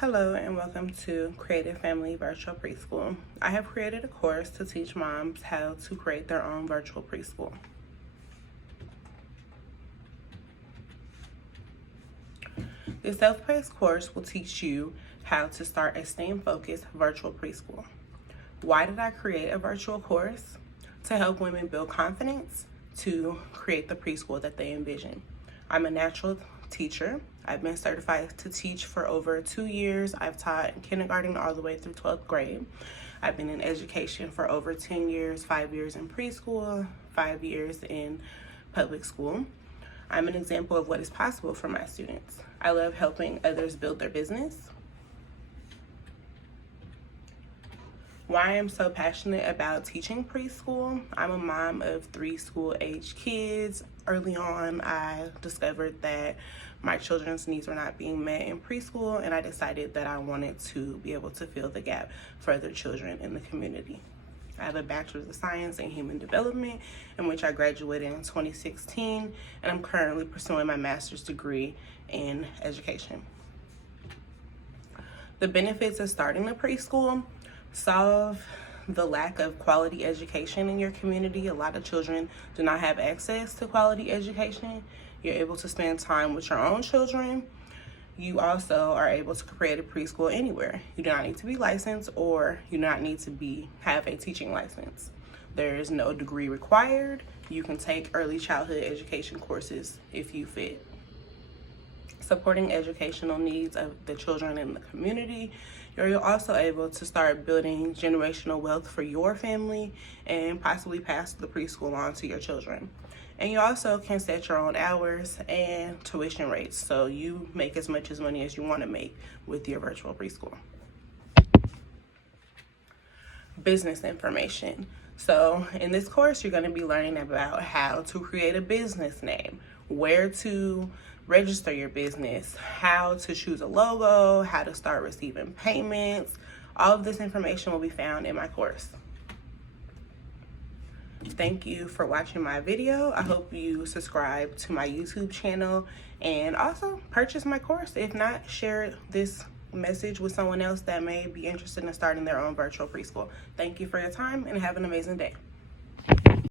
Hello and welcome to Creative Family Virtual Preschool. I have created a course to teach moms how to create their own virtual preschool. This self-paced course will teach you how to start a STEM-focused virtual preschool. Why did I create a virtual course? To help women build confidence to create the preschool that they envision. I'm a natural teacher. I've been certified to teach for over 2 years. I've taught kindergarten all the way through 12th grade. I've been in education for over 10 years, 5 years in preschool, 5 years in public school. I'm an example of what is possible for my students. I love helping others build their business. Why I'm so passionate about teaching preschool. I'm a mom of 3 school-age kids. Early on, I discovered that my children's needs were not being met in preschool, and I decided that I wanted to be able to fill the gap for other children in the community. I have a Bachelor's of Science in Human Development, in which I graduated in 2016, and I'm currently pursuing my master's degree in education. The benefits of starting a preschool: solve the lack of quality education in your community. A lot of children do not have access to quality education. You're able to spend time with your own children. You also are able to create a preschool anywhere. You do not need to be licensed, or you do not need to have a teaching license. There is no degree required. You can take early childhood education courses if you fit. Supporting educational needs of the children in the community. You're also able to start building generational wealth for your family and possibly pass the preschool on to your children. And you also can set your own hours and tuition rates, so you make as much money as you want to make with your virtual preschool. Business information. So in this course, you're going to be learning about how to create a business name, where to register your business, how to choose a logo, how to start receiving payments. All of this information will be found in my course. Thank you for watching my video. I hope you subscribe to my YouTube channel and also purchase my course. If not, share this message with someone else that may be interested in starting their own virtual preschool. Thank you for your time and have an amazing day.